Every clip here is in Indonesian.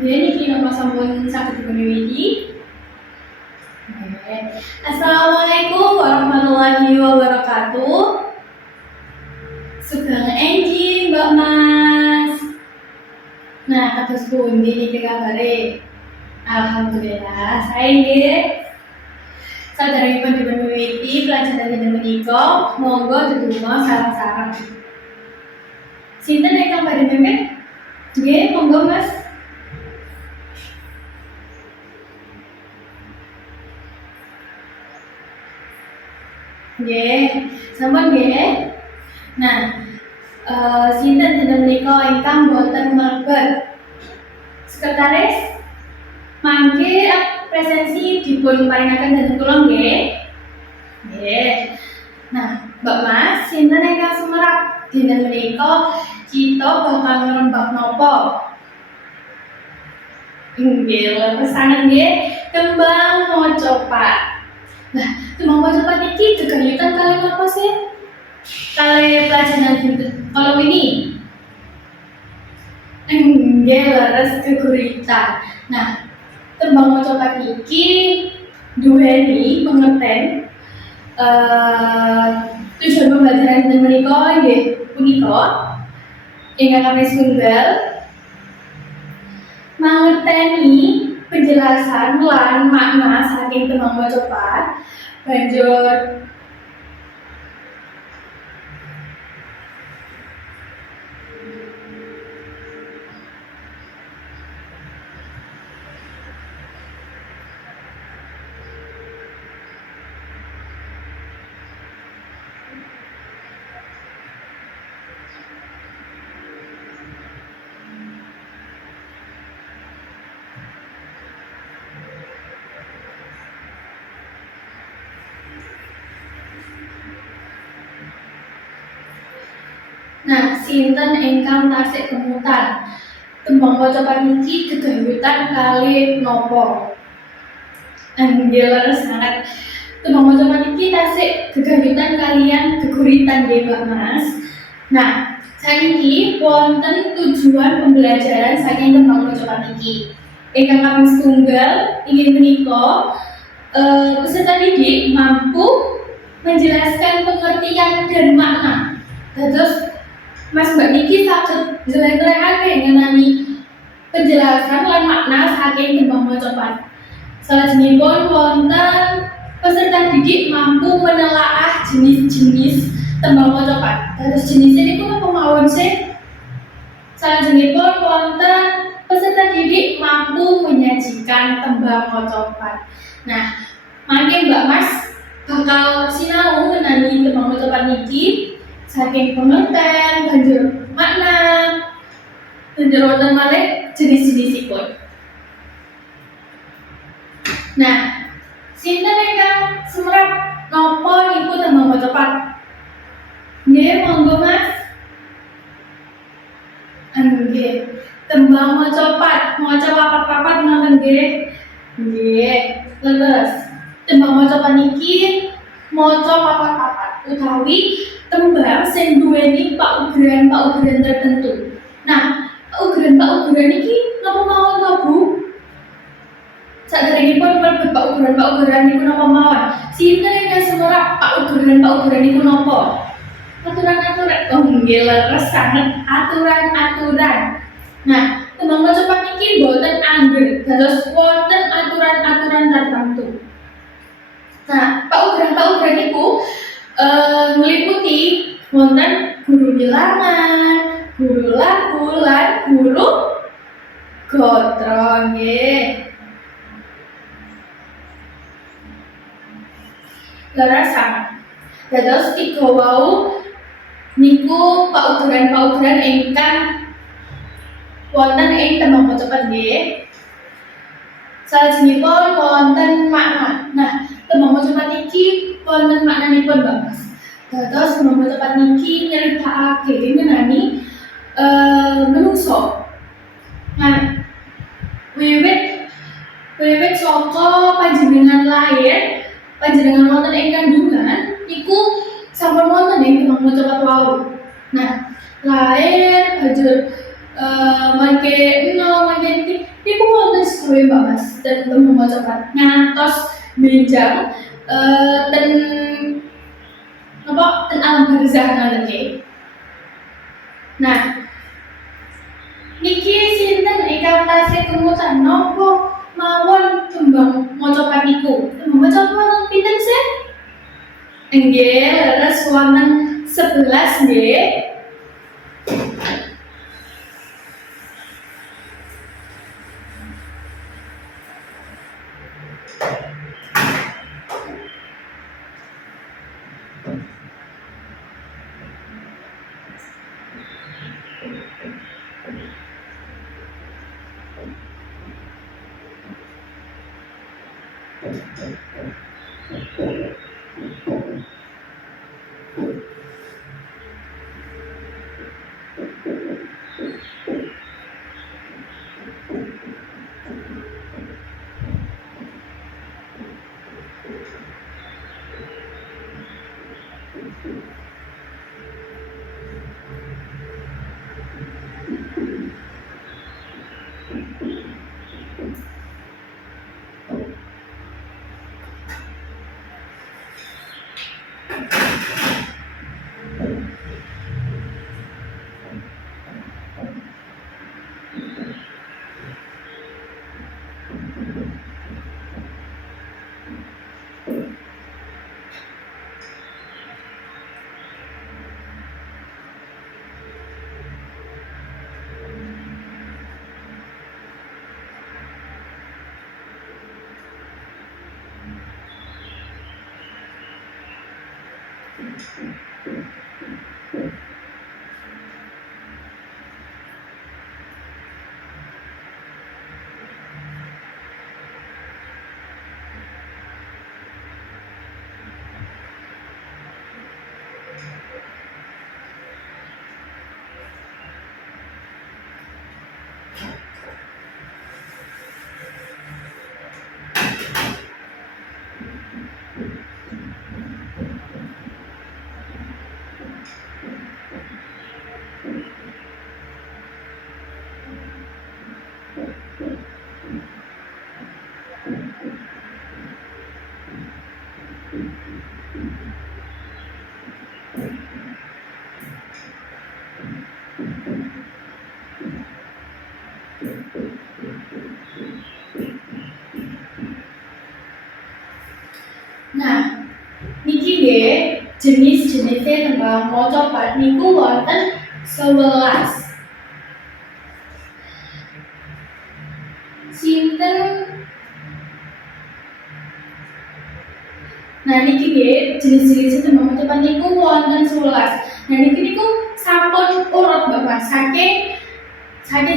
Jadi niki nama sampun saged dipunwiwiti. Assalamualaikum warahmatullahi wabarakatuh. Sugeng enjing Mbak Mas. Nah, kados pundi niki kabare? Alhamdulillah, saya nggih. Saderengipun dipunwiwiti pelajaran dinten menika, monggo ndedonga sareng-sareng. Sinten ingkang badhe mimpin? Nggih, monggo Mas. Nggih, sampun nggih. Nah, sinten dinten menika ingkang boten mlebet? Sekretaris mangke presensi dipun paringaken dhateng kula nggih. Nggih. Nah, Mbak Mas, sinten ingkang sumerap dinten menika kita bakal ngrembak napa? Nggih, leres sanget nggih, tembang mocopat. Nah, tembang mocopat niki gegayutan kali napa sih? Kali pelajaran dinten kalau ini. Nggih, leres geguritan. Nah, tembang mocopat niki duweni pengerten tujuan pembelajaran dinten menika nggih punika ingkang kami setunggal mangerteni penjelasan lan makna saking tembang mocopat banjur Nah, sinten ingkang tasik kemutan tembang mocopat niki gegayutan kali nopo? Nggih, leres sanget. Tembang mocopat niki tasik gegayutan kalian geguritan nggih Mbak Mas. Nah, saniki wonten tujuan pembelajaran saking tembang mocopat niki. Ingkang kami setunggal inggih menika peserta didik mampu menjelaskan pengertian dan makna. Dados Mas Mbak niki saged njlentrehake ngenani penjelasan lan makna saking tembang mocopat. Salajengipun wonten peserta didik mampu menelaah jenis-jenis tembang mocopat. Dados jenisnya niku napa mawon sih? Salajengipun wonten peserta didik mampu menyajikan tembang mocopat. Nah, mangke Mbak Mas bakal sinau ngenani tembang mocopat niki saking pengertian, banjur makna, banjur wonten malih jenis-jenisipun. Nah, sinten ingkang sumerap napa niku tembang mocopat? Nggih, monggo Mas. Nggih, tembang mocopat, maca papat-papat ngoten nggih. Nggih, leres. Tembang mocopat niki maca papat-papat utawi tembang sing duweni paugeran tertentu. Nah, paugeran iki napa mawon to, Bu? Saderengipun mlebet paugeran niku napa mawon? Sinten ingkang sumerap paugeran niku napa? Aturan-aturan. Oh, nggih, leres sanget, aturan-aturan. Nah, tembang mocopat niki boten angger, dados wonten aturan-aturan tertentu. Nah, paugeran niku meliputi wonten guru bilangan, guru lagu, lan guru gatra nggih. Leres sanget. Dados tiga wau niku paugeran ingkang wonten ing tembang mocopat nggih. Salajengipun wonten makna. Nah, tembang mocopat niki wonten maknanipun Mbak Mas. Dados tembang mocopat niki nyeritakake ngenani menungso. Nah, wiwit saka panjenengan lahir, panjenengan wonten ing kandungan niku sampun wonten ing tembang mocopat wau. Nah, lahir banjur mangke iki Iku wonten sedaya Mbak Mas dan tembung macapat ngantos benjang ten napa ten alam barzah ngoten nggih. Nah, niki sinten ingkang tasih kemutan napa mawon tembang macapat niku? Tembang macapat wonten pinten sih? Nggih, leres wonten 11 nggih. Nah, niki nggih jenis-jenisnya tembang macapat niku wonten 11. Sinten? Nah, niki nggih jenis-jenis tembang macapat niku wonten 11. Nah, niku sampun urut Mbak Mas saking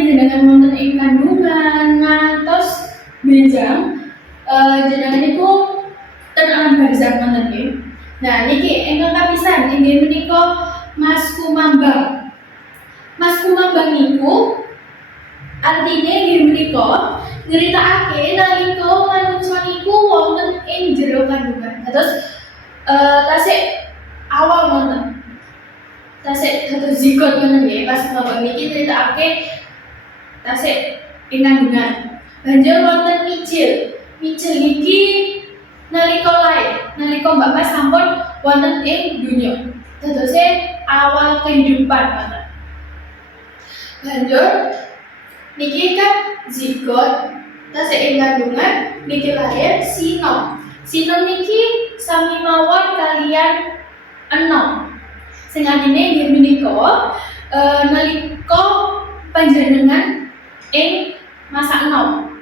jenengan wonten ing kandungan ngantos benjang jenengan niku ten alam barzah ngoten nggih. Nah, niki ingkang kapisan inggih menika Mas Kumambang. Mas Kumambang niku artine inggih menika nyritakake nalika manungsa niku wonten ing jero kandungan. Terus tasik awal wonten. Tasik dados zigot ngoten nggih. Mas Kumambang niki nyritakake tasik ing kandungan. Banjur wonten micil. Micil niki nalika lair, nalika Mbak Mas sampun wonten ing donya. Dadose awal kehidupan ngoten. Banjur niki kan zigot, tasik ing kandungan, niki lahir sinom. Sinom niki sami mawon kaliyan enom. Sing artine inggih menika nalika panjenengan ing masa enom.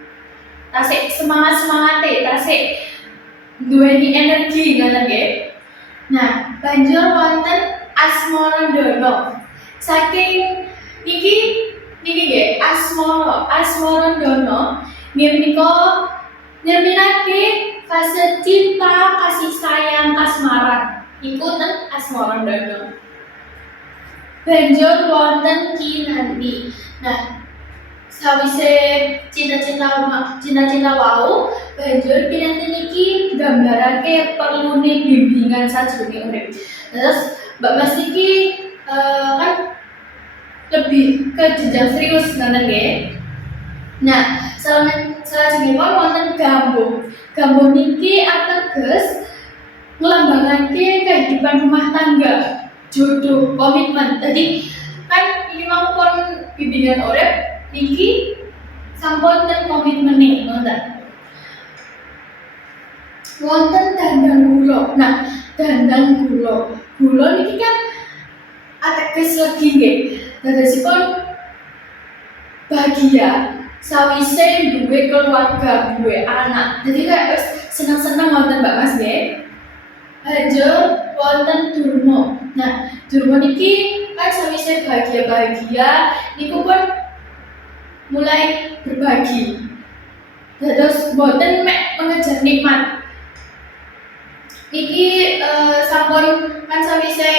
Tasik semangat-semangate, tasik duweni energi ngoten nggih. Nah, banjur wonten Asmarandono. Saking niki nggih Asmarandono nggih menika nyerminake fase cinta, kasih sayang, kasmaran. Iku ten Asmarandono. Banjur wonten Kinanti. Nah, sawise cinta-cinta wau, banjur Kinanti niki nggambarake perlune bimbingan sajroning urip. Terus Mbak Mas niki kan lebih ke jenjang serius ngoten nggih. Nah, salajengipun wonten gambung. Gambung niki ateges ngelambangake kehidupan rumah tangga, jodoh, komitmen. Jadi kan ini mau pun bimbingan urip niki sampun ten komitmene ngoten. Wonten dandang gula. Nah, dandang gula. Gula niki kan ateges legi nggih. Dadosipun bahagia sawise duwe keluarga, duwe anak. Jadi kayak wis seneng-seneng wonten Mbak Mas nggih. Banjur wonten durma. Nah, durma niki kan sawise bahagia-bahagia niku pun mulai berbagi. Terus boten mek mengejar nikmat. Niki sampun kan sawise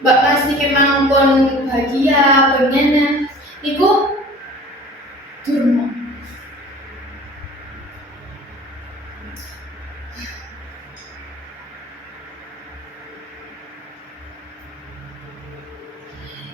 Mbak Mas niki mangkon bahagia, pengen niku durma.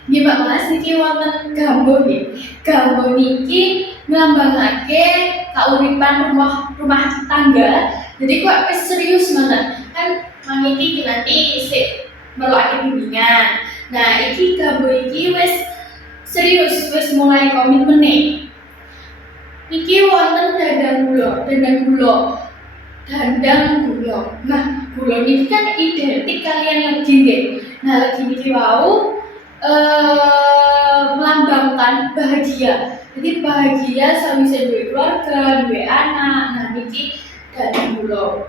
Nggih Mbak Mas niki wonten gambung nggih. Gambung niki nglambangake kauripan rumah tangga. Jadi kok wis serius banget. Kan mangiki nanti isih merlake bimbingan. Nah, iki gambung iki wis serius, wis mulai komitmene. Niki wonten dandang gula. Nah, gula niki kan identik kalian legi nggih. Nah, legi niki wau melambangkan bahagia. Jadi bahagia sawise duwe keluarga, duwe anak. Nah, niki dandang gula.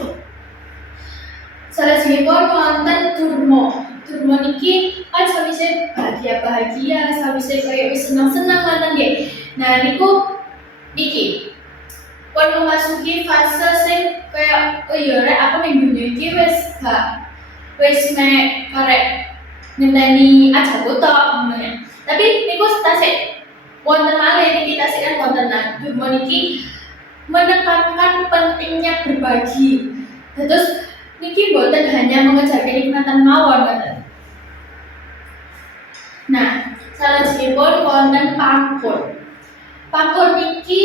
Salajengipun wonten durma. Durma niki kan sawise bahagia, sawise kaya wis seneng-seneng wonten nggih. Nah, niku iki pun memasuki fase sing kaya oh iya rek aku ning dunya iki wis mek karek ngenteni ajaku tok ngono. Tapi niku tasik wonten malih niki tasik kan wonten durma niki menekankan pentingnya berbagi. Terus niki boten hanya mengejar kenikmatan mawon ngoten. Nah, salajengipun wonten pangkur. Pangkur niki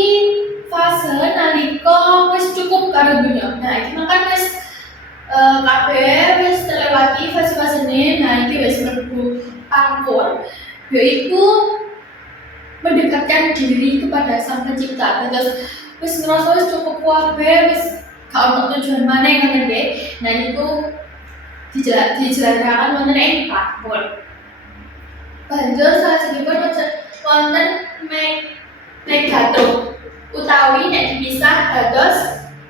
fase nalika wis cukup karo dunya. Nah, iki makan wis kabeh wis terlewati fase-fasene. Nah, iki wis mlebu pangkur. Yaiku mendekatkan diri kepada Sang Pencipta. Terus wis ngerasa wis cukup kabeh, wis gak ono tujuan maneh ngoten nggih. Nah, niku dijelaskan wonten ing pangkur. Banjur salajengipun wonten megatruk utawi nek dipisah dados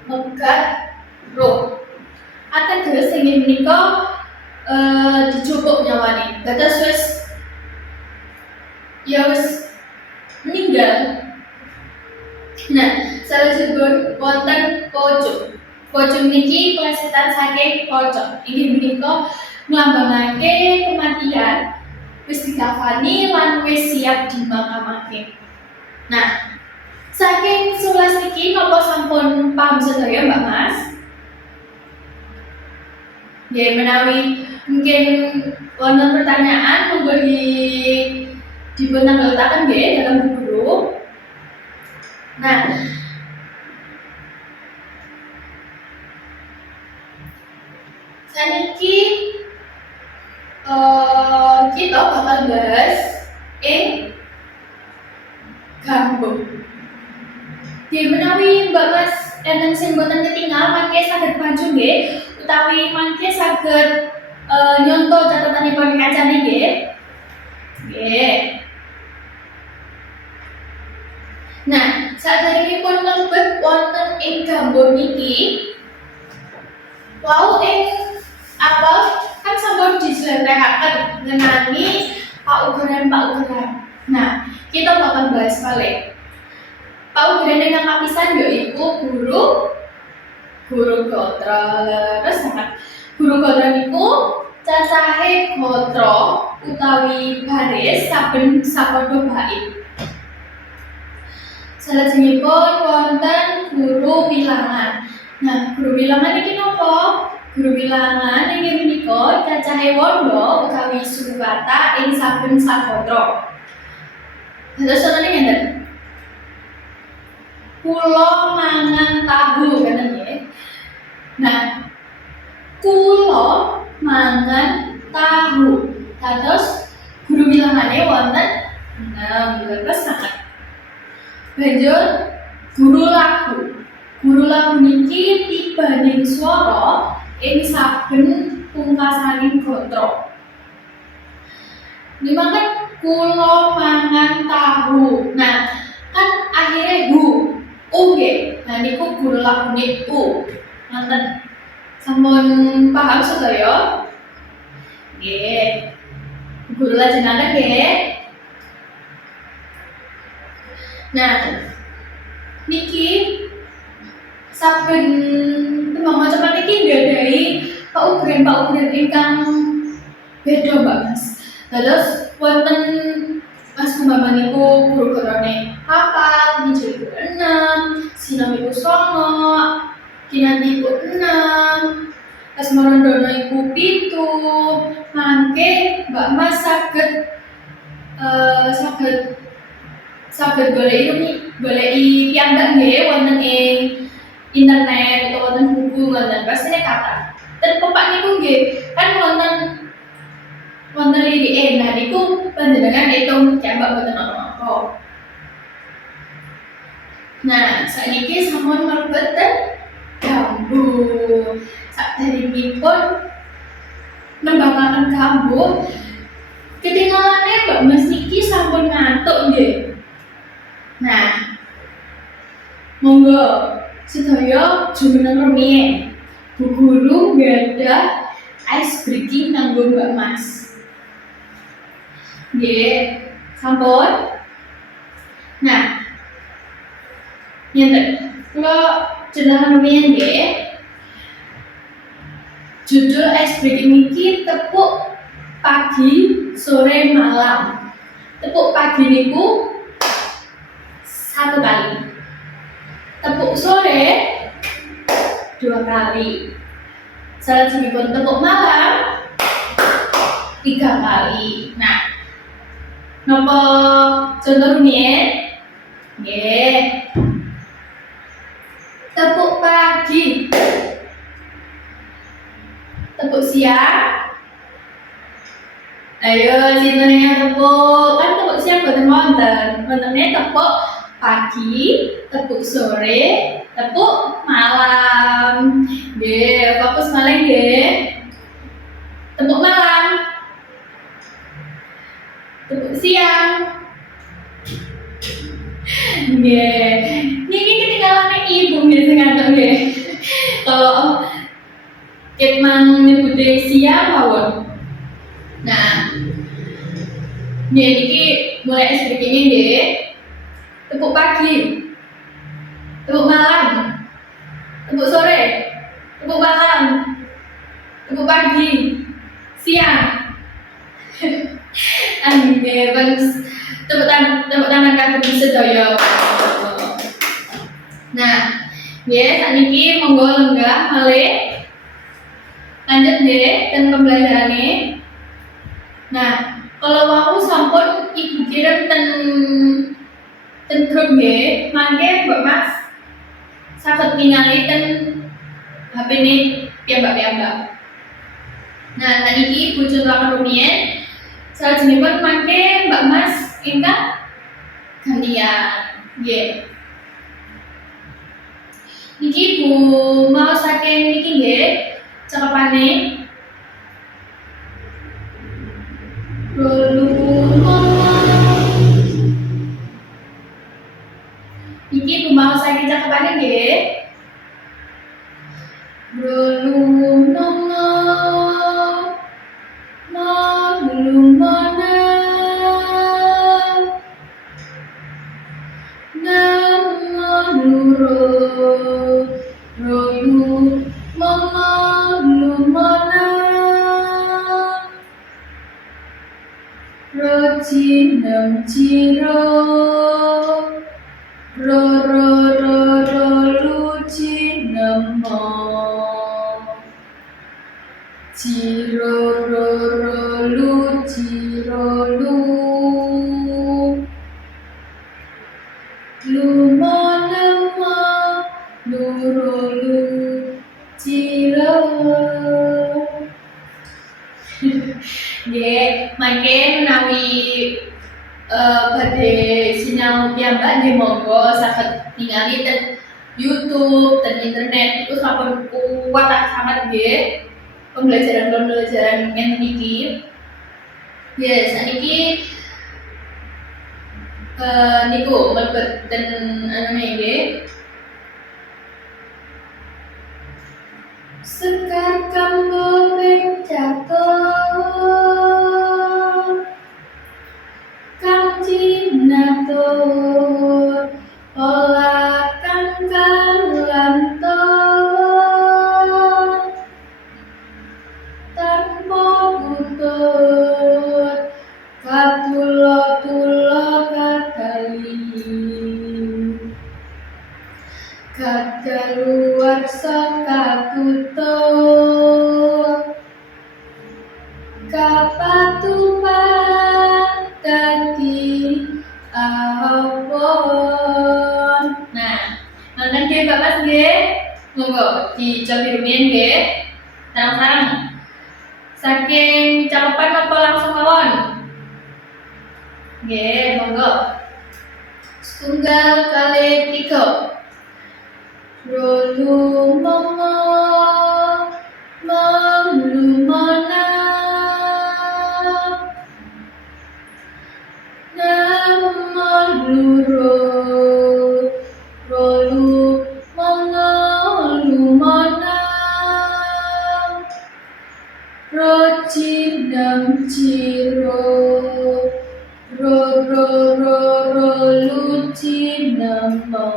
megatruk. Ateges inggih menika dicukuk nyawane. Dados wis meninggal. Nah, salajengipun wonten pocong. Pocong niki plesetan saking pocong. Inggih menika nglambangake kematian, wis dikafani lan wis siap dimakamake. Nah, saking 11 niki napa sampun paham sedaya Mbak Mas? Ya, menawi mungkin wonten pertanyaan monggo dipun tanggaltaken nggih dalam buku. Nah, saniki kita bakal bahas gambung. Nggih menawi Mbak Mas enten sing boten ketinggal mangke saged maju nggih utawi mangke saged nyonto catatanipun kacane nggih. Nggih. Nah, saderengipun mlebet wonten ing gambung niki wau ing awal kan sampun dijelaskan ngenani paugeran. Nah, kita bakal bahas balik. Paugeran yang kapisan yaiku guru gotra. Terus guru gotra niku cacahe gotra utawi baris saben sapadha bait. Salajengipun wonten guru wilangan. Nah, guru wilangan iki napa? Guru wilangan inggih menika cacahe wanda utawi surukata ing saben sagatra. Dados wonten ngenten. kulo mangan tahu kan ya. Nah, kulo mangan tahu. Terus guru bilangannya wonten 6, terus sangat. Banjur guru lagu. Guru lagu niki tibaning swara ing saben pungkasaning gatra. Dimakan kulo mangan tahu. Nah, kan akhirnya nggih. Nah niku guru lagune Ngoten. Sampun paham sedaya? Nggih. Guru lajengaken nggih. Nah, niki saben tembang macapat niki nggadahi paugeran ingkang beda Mbak Mas. Terus wonten Mas Kumbang niku guru gorone papat, nijil iku 6, sinau iku 9, kinanti iku 6, Asmarandono iku 7. Mangke Mbak Mas saged goleki piyambak nggih wonten ing internet utawa wonten buku wonten pastinya kata. Dan pepak niku nggih kan wonten lirike. Nah niku panjenengan hitung piyambak boten napa-napa. Nah, saiki sampun mlebet gambu. Saderengipun nembangaken gambu, ketinggalane Mbak Mas niki sampun ngantuk nggih. Nah, monggo sedaya jumeneng rumiyin. Bu guru gadah ice breaking kanggo Mbak Mas. Nggih, sampun. Nah, ngeten. Kula jenengan rumiyin nggih. Judul ice breaking niki tepuk pagi, sore, malam. Tepuk pagi niku 1 kali. Tepuk sore 2 kali. Salajengipun tepuk malam 3 kali. Nah, napa contoh rumiyin? Nggih. Tepuk pagi. Tepuk siang. Ayo sinten yang tepuk. Kan tepuk siang boten wonten. Wontene tepuk pagi, tepuk sore, tepuk malam. Nggih, fokus malih nggih. Tepuk malam. Tepuk siang. Nggih. Niki ketinggalane ibu nggih sing ngantuk nggih. Kalau ket mang nyebuti siang mawon. Nah, niki mulai sedikit ini nggih. Tepuk pagi, tepuk malam, tepuk sore, tepuk malam, tepuk pagi, siang. Nggih, tepuk tangan kagem sedaya. Nah, nggih sakniki monggo lenggah malih. Lanjut nggih ten pembelajarane. Nah, kalau mau sampun ibu kirim ten grup nggih, mangke Mbak Mas saged ningali ten HP ne piyambak-piyambak. Nah, niki ibu contohaken rumiyin. Salajengipun mangke Mbak Mas ingkang gantian. Nggih. Niki ibu mau saking niki nggih, cakepane. Iki mau saking cakepane nggih. Belum nono belum mana Cinem ciro ro lu cinem mo ciro lu ciro lu mo badhe sinau piyambak nggih monggo saged ningali ten YouTube dan internet itu sampun kuat sangat nggih pembelajaran niki. Yes, saniki niku mlebet ten nggih. Sekar kambing jatuh kang jinatur olah kang kalantur tanpa butut katulo-tulo kadali kadaluwarsa katutup kapatupan dadi awon. Nah, nonton nggih Bapak nggih. Monggo dicobi rumiyin nggih. Sareng-sareng. Saking cakepan apa langsung mawon? Nggih, monggo. Setunggal kali 3. Rolu momo mamlumona namon luro rolu momo lumona roci nam ciro ro luci namo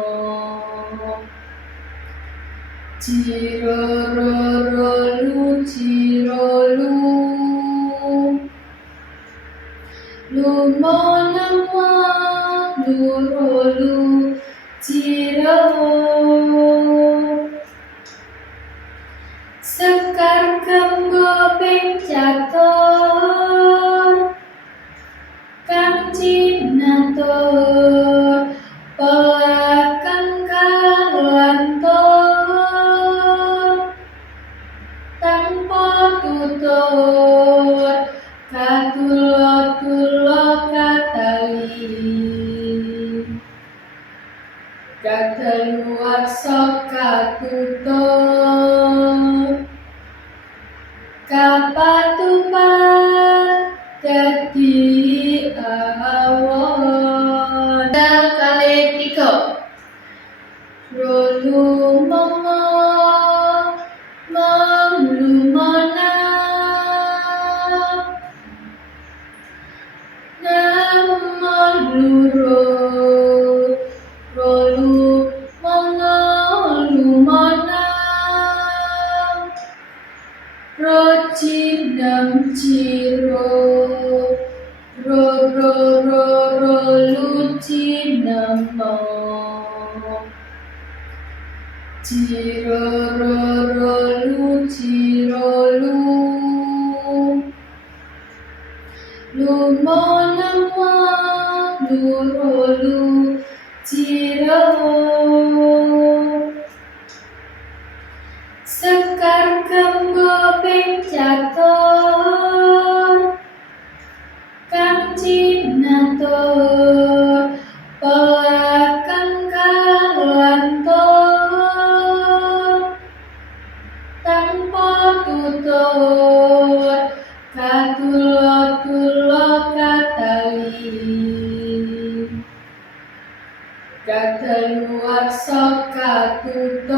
ciro lu ciro lumonamo lu ciro sekar kembopeng jatuh kang jinatur pelakang kalantur tanpa tutur katulo-tulo kadali kadaluwarsa katutup kapatupan dadi awon. Dal kali 3. Rolu momo mamlumona namon luro rolu momo lumona roci nam ciro ro luci namo ciro lu ciro lumonamo lu ciro sekar kembopeng jatuh kang jinatur pelakang kalantur tanpa tutur katulo-tulo kadali kadaluwarsa katutup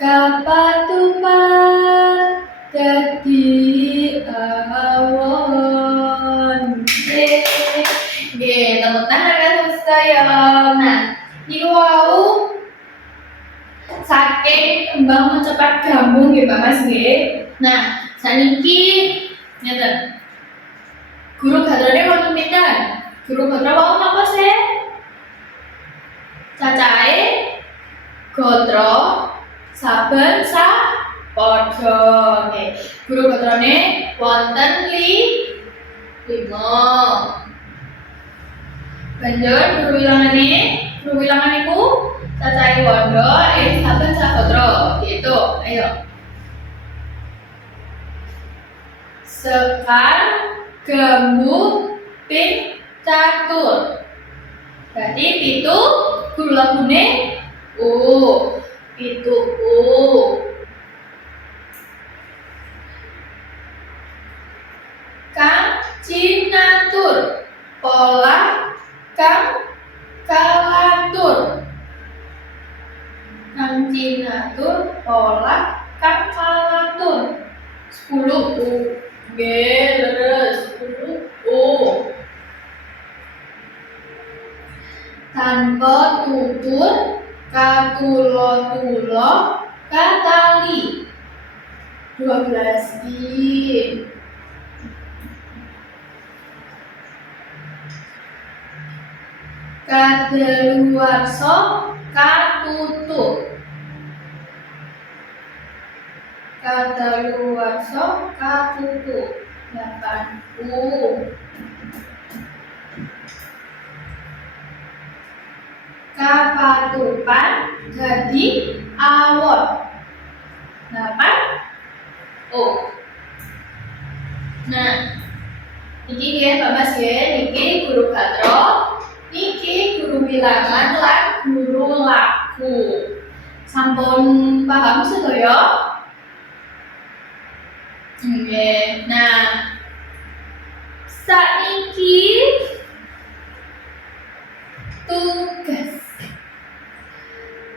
kapatupan dadi awon. Nggih, tepuk tangan kangge sedaya. Nah, niku wau saking tembang mencepat gambung nggih Pak Mas nggih. Nah, saniki ngeten. Guru gadrane wonten pinten? Guru gatra wau napa sih? Cacahe gatra saben padha. Nggih. Guru gatrane wonten 5. Banjur guru wilangan iku cacahe wanda ing saben sagatra. Gitu. Ayo. Sekar Gembu ping catur. Berarti pitu guru labune U. Pitu U. Kang cinatur. Pola kang kalatur. Kang cinatur. Pola kang kalatur. 10 U. G, leres 10 U. Tanpa tutur, katulo-tulo, katali. 12 I. Kadaluwarsa, katutup. Kadaluwarsa, katutup. 8 U. Kapatupan jadi awon. 8 O. Nah, iki ya Bapak ya, niki guru Badro, niki guru bilangan lan guru laku. Sampun paham sedaya? Nggih. Nah, saiki tugas.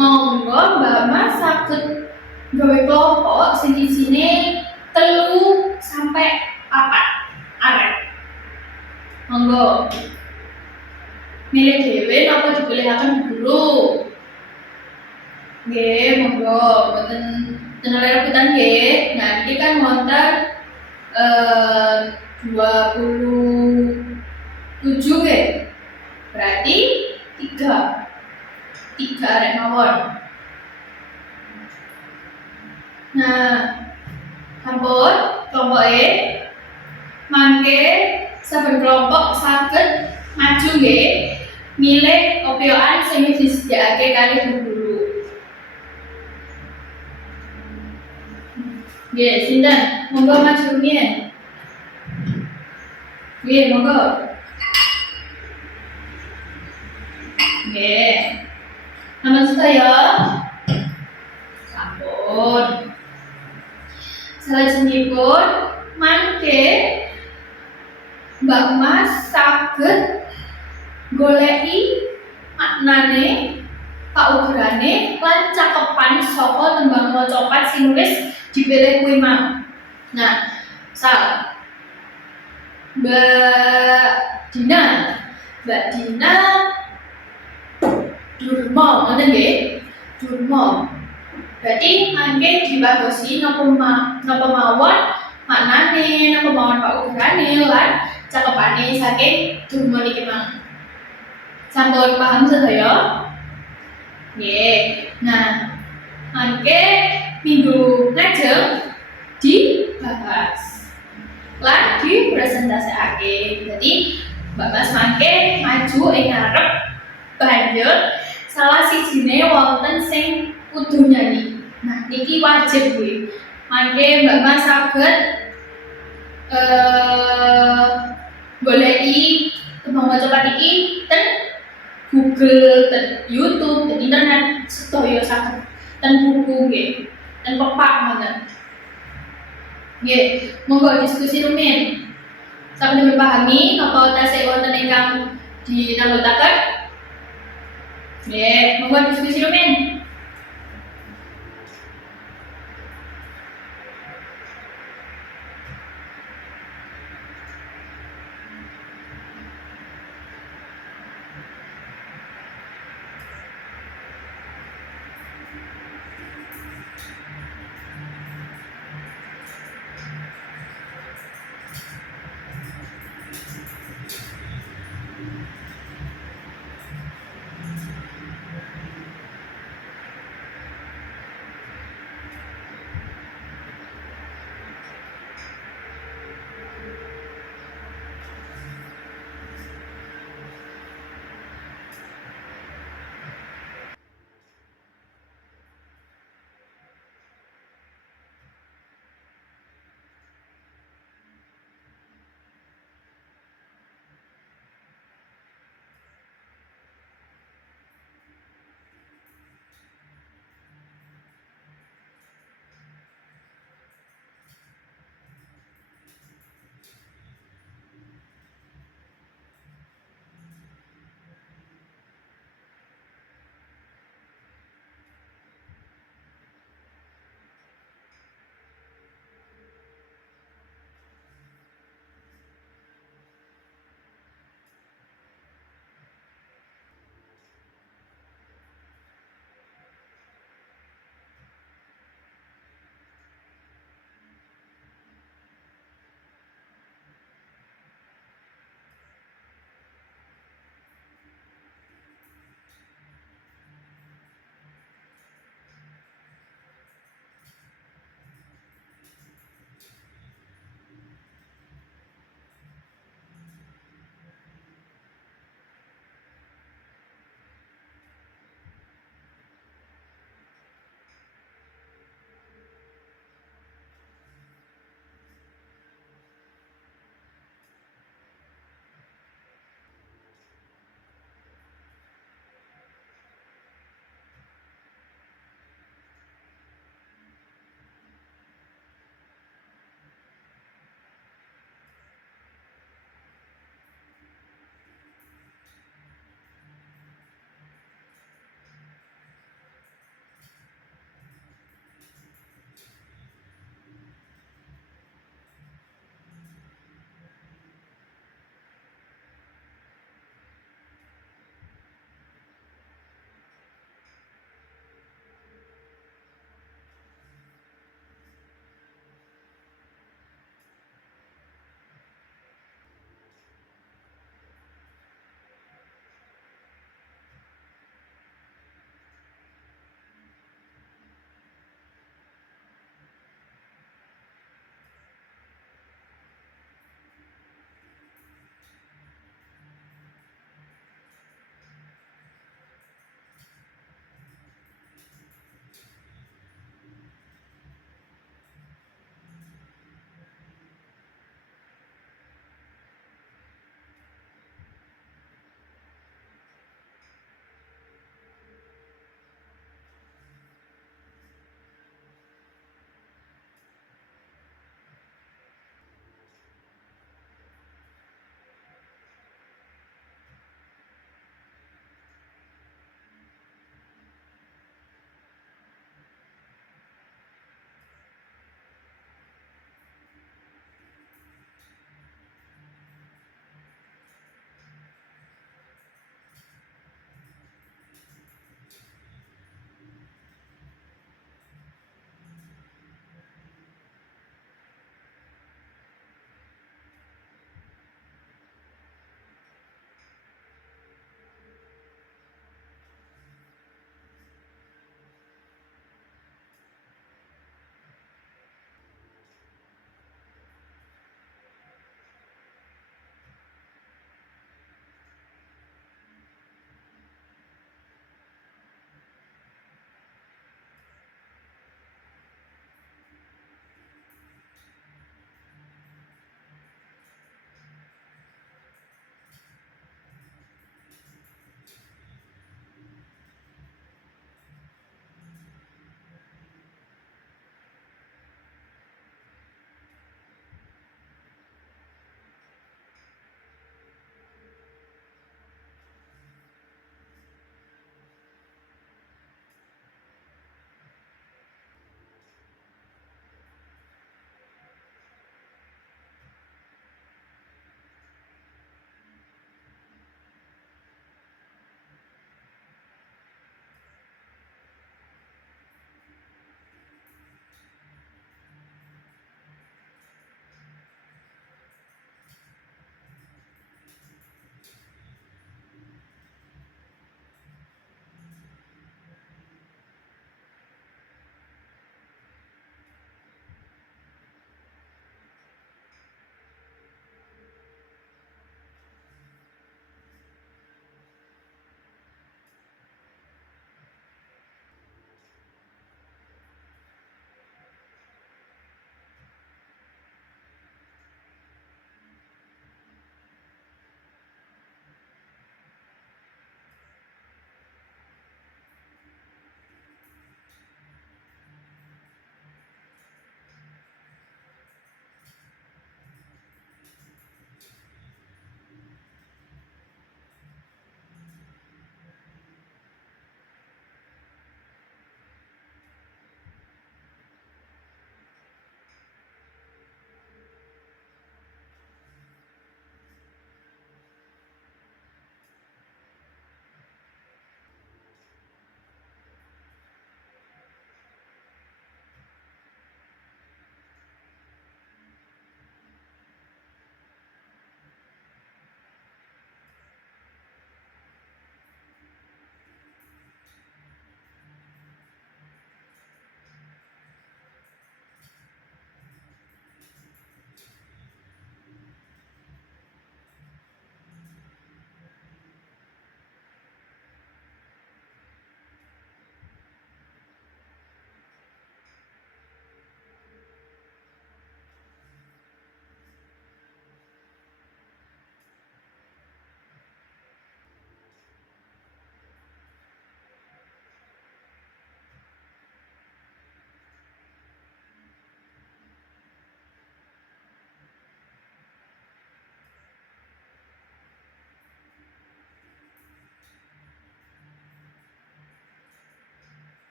Monggo Mbak Mas saged gawe kelompok sing isine 3 sampai 4 arek. Monggo. Milih dhewe napa dipilihaken guru. Nggih, monggo. Mboten rebutan nggih. Nah, iki kan wonten 27 nggih. Berarti 3 arek mawon. Nah, sampun kelompoke mangke saben kelompok saged maju nggih milih opioan sing disediakake kali guru. Nggih, sinten? Monggo maju rumiyin. Nggih, monggo. Nggih. Nama saya sampun. Salajengipun mangke Mbak Mas saged goleki maknane, paugerane lan cakepan saka tembang macapat sing wis dipilih kuwi mang. Nah, Mbak Dina Durma, ngoten nggih? Durma. Berarti mangke dibagosi napa mawon maknane, napa mawon paugerane lan cakepane saking Durma niki mang. Sampun paham sedaya? Nggih. Nah, mangke minggu ngajeng dibahas lan dipresentasikake. Jadi Mbak Mas mangke maju ing ngarep banjur salah sijine wonten sing kudu nyanyi. Nah, niki wajib kuwi. Mangke Mbak Mas saged goleki tembang macapat iki ten Google, ten YouTube, ten internet sedaya saged. Ten buku nggih, ten pepak ngoten. Nggih, monggo diskusi rumiyin. Saged dipahami napa tasih wonten ingkang dinanggutaken? Nggih, monggo diskusi rumiyin.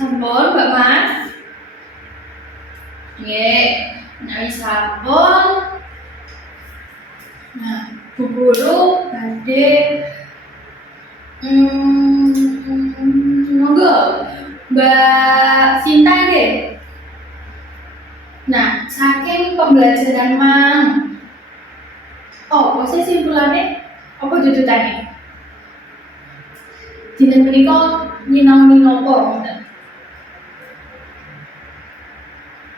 Sampun, Mbak Mas. Nggih, menawi sampun. Nah, Bu Guru badhe monggo Mbak Sinta nggih. Nah, saking pembelajaran mang apa sih simpulannya? Apa judulane? Dinten menika nyinaoni napa ngoten?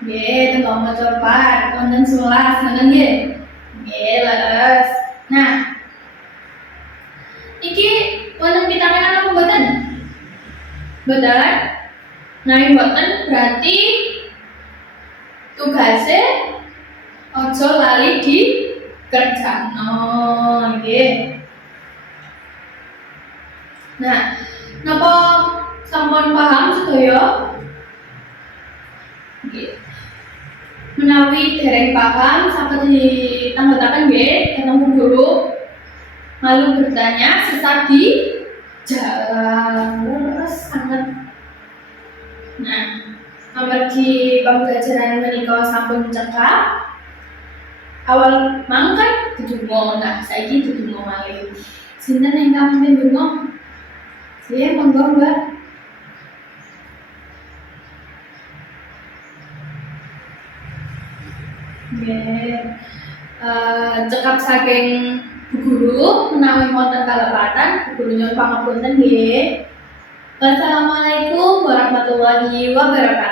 Nggih, tengok maca pat wonten 11 ngoten nggih. Nggih, leres. Nah, iki wonten pitangan apa mboten? Mboten? Nah, mboten berarti tugasnya ojo lali di kerjano nggih. Nah, napa sampun paham sedaya? Nggih. Menawi dereng paham saged ditambahkan nggih dhateng Bu Guru. Malu bertanya sesat di jalan. Leres sanget. Nah, amargi pembelajaran menika sampun cekap. Awal mangkat dedonga, nah saiki dedonga malih. Sinten ingkang mimpin donga? Saya monggo, Mbak. Nggih. Cekap saking Bu Guru menawi wonten kalepatan Bu Guru nyuwun pangapunten nggih. Wassalamualaikum warahmatullahi wabarakatuh.